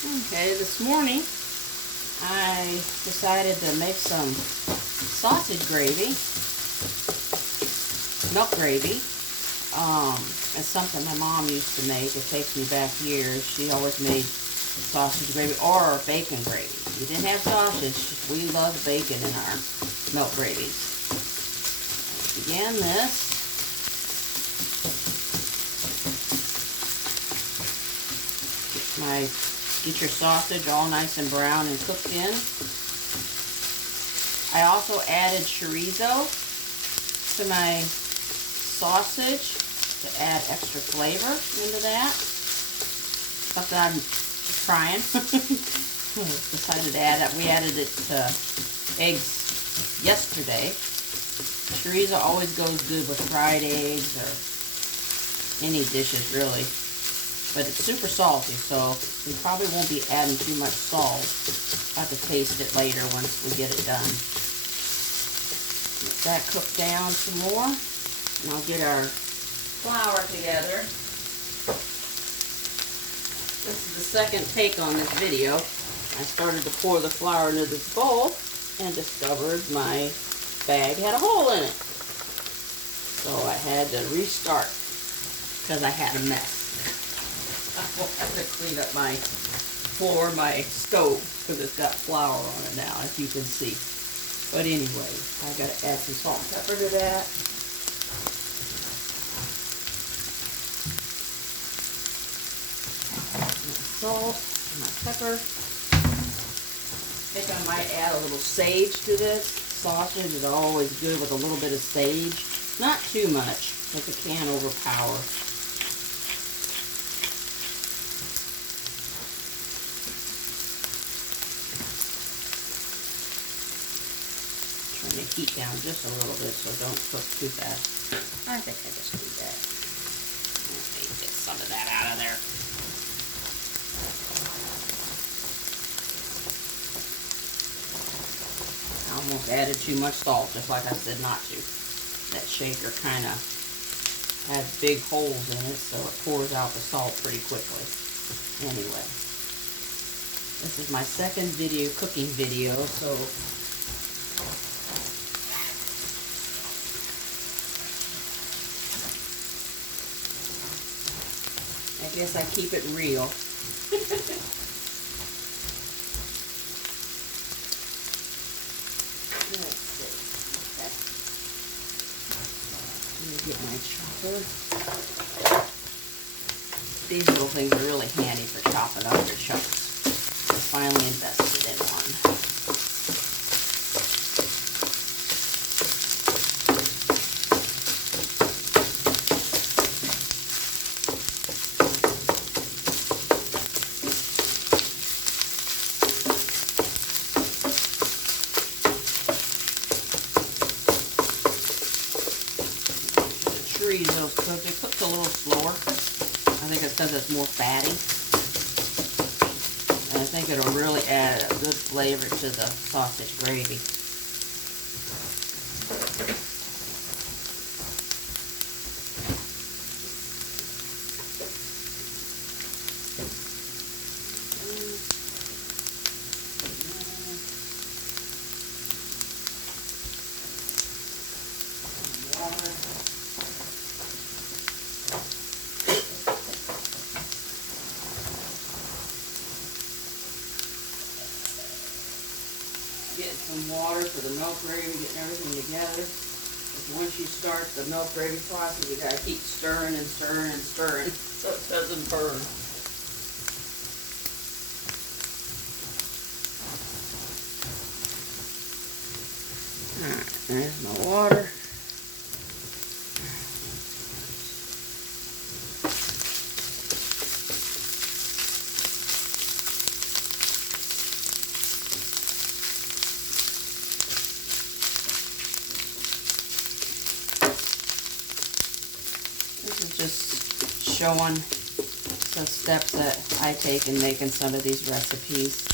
Okay, this morning I decided to make some sausage gravy, milk gravy. It's something my mom used to make. It takes me back years. She always made sausage gravy or bacon gravy. We didn't have sausage. We love bacon in our milk gravies. Begin this. Get your sausage all nice and brown and cooked in. I also added chorizo to my sausage to add extra flavor into that. Something I'm trying. Decided to add that. We added it to eggs yesterday. Chorizo always goes good with fried eggs or any dishes really. But it's super salty, so we probably won't be adding too much salt. I'll have to taste it later once we get it done. Let that cook down some more, and I'll get our flour together. This is the second take on this video. I started to pour the flour into this bowl and discovered my bag had a hole in it. So I had to restart because I had a mess. I will have to clean up my floor, my stove, because it's got flour on it now, as you can see. But anyway, I got to add some salt and pepper to that. My salt, my pepper. I think I might add a little sage to this. Sausage is always good with a little bit of sage. Not too much, because it can overpower. Turn the heat down just a little bit so don't cook too fast. I think I just do that. Let me get some of that out of there. I almost added too much salt, just like I said not to. That shaker kind of has big holes in it, so it pours out the salt pretty quickly. Anyway, this is my second cooking video, so I guess I keep it real. Let's see. Okay. Let me get my chopper. These little things are really handy for chopping up your chunks. I finally invested in one. Chorizo's cooked. It cooks a little slower. I think it's because it's more fatty. And I think it'll really add a good flavor to the sausage gravy. Getting some water for the milk gravy, getting everything together. Because once you start the milk gravy process, you gotta keep stirring and stirring and stirring so it doesn't burn. Alright, there's my water. This is just showing the steps that I take in making some of these recipes.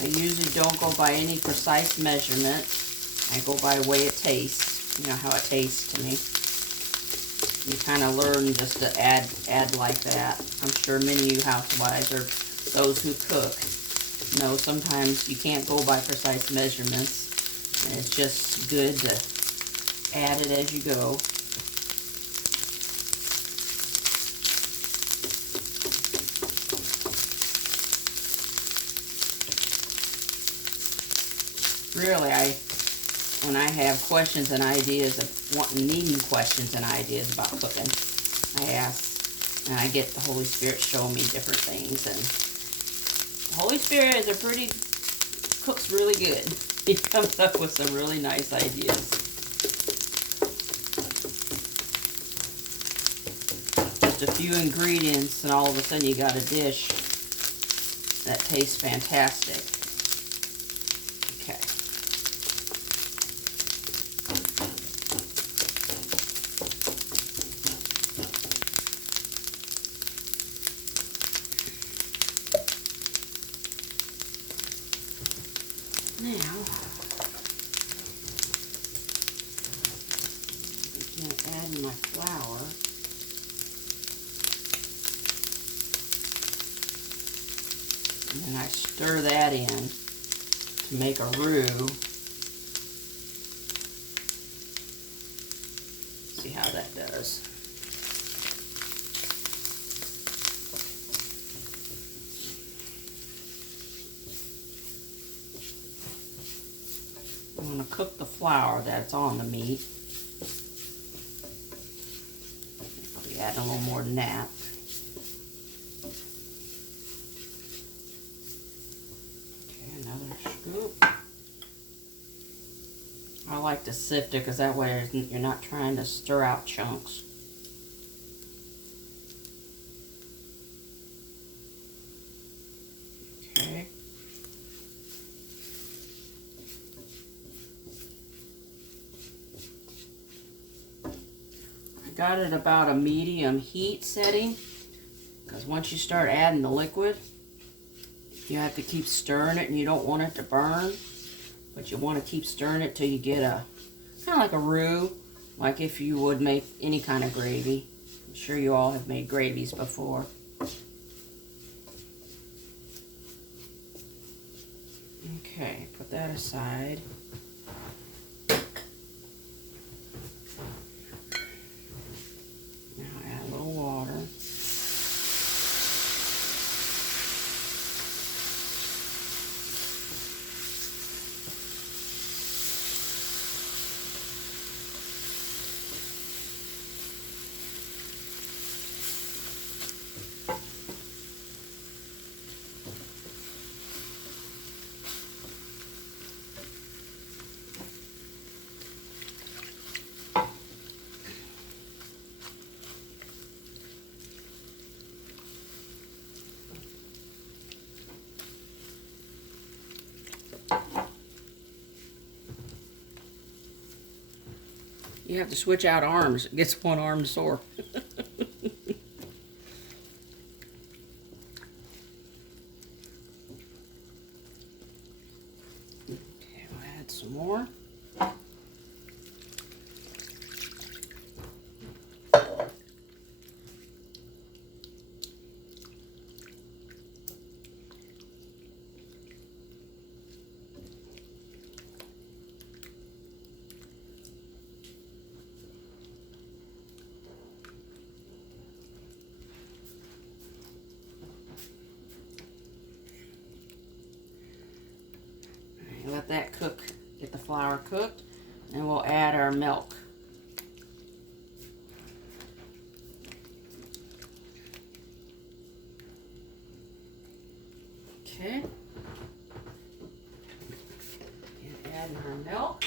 I usually don't go by any precise measurement. I go by the way it tastes, you know, how it tastes to me. You kind of learn just to add like that. I'm sure many of you housewives or those who cook know sometimes you can't go by precise measurements. And it's just good to add it as you go. Really, when I have questions and ideas needing questions and ideas about cooking, I ask, and I get the Holy Spirit showing me different things. And the Holy Spirit cooks really good. He comes up with some really nice ideas. Just a few ingredients, and all of a sudden you got a dish that tastes fantastic. Okay. Now, I'm going to add my flour. And then I stir that in to make a roux. See how that does. I'm going to cook the flour that's on the meat. Probably add a little more than that. Okay, another scoop. I like to sift it because that way you're not trying to stir out chunks. Okay. Got it about a medium heat setting, because once you start adding the liquid, you have to keep stirring it, and you don't want it to burn, but you want to keep stirring it till you get a kind of like a roux, like if you would make any kind of gravy. I'm sure you all have made gravies before. Okay, put that aside. You have to switch out arms. It gets one arm sore. Okay, we'll add some more. Let that cook, get the flour cooked, and we'll add our milk. Okay. And add our milk.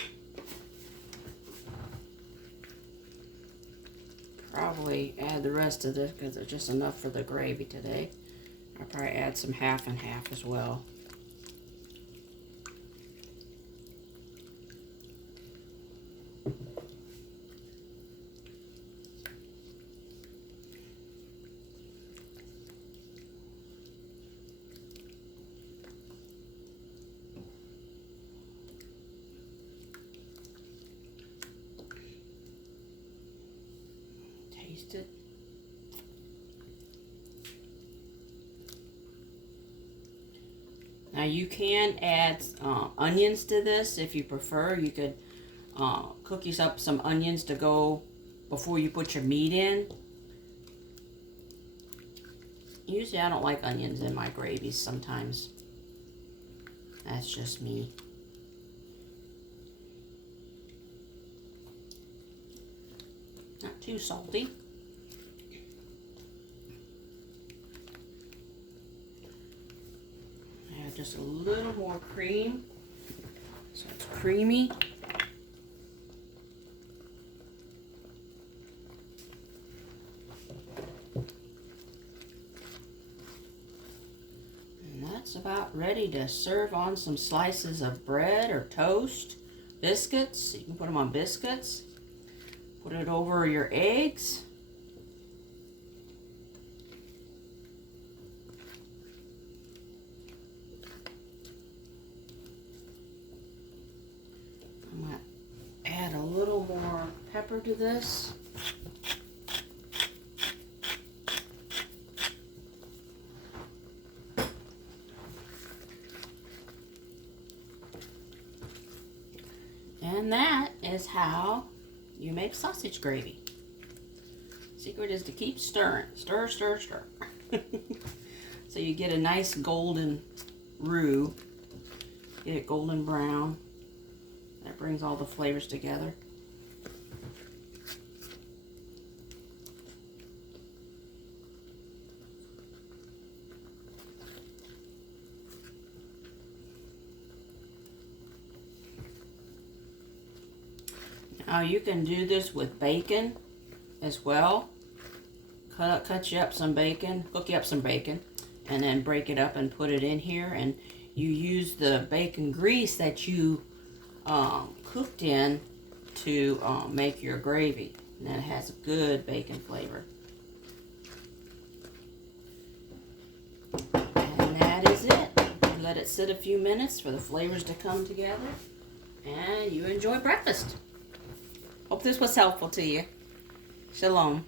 Probably add the rest of this because it's just enough for the gravy today. I'll probably add some half and half as well. taste it. Now you can add onions to this if you prefer. You could cook yourself some onions to go before you put your meat in. Usually I don't like onions in my gravies sometimes. That's just me. Not too salty. Add just a little more cream so it's creamy. And that's about ready to serve on some slices of bread or toast, biscuits. You can put them on biscuits. Put it over your eggs. I'm going to add a little more pepper to this. And that is how you make sausage gravy. Secret is to keep stirring. Stir, stir, stir. So you get a nice golden roux. Get it golden brown. That brings all the flavors together. Now you can do this with bacon as well. Cut you up some bacon, cook you up some bacon, and then break it up and put it in here. And you use the bacon grease that you cooked in to make your gravy. And then it has a good bacon flavor. And that is it. You let it sit a few minutes for the flavors to come together. And you enjoy breakfast. Hope this was helpful to you. Shalom.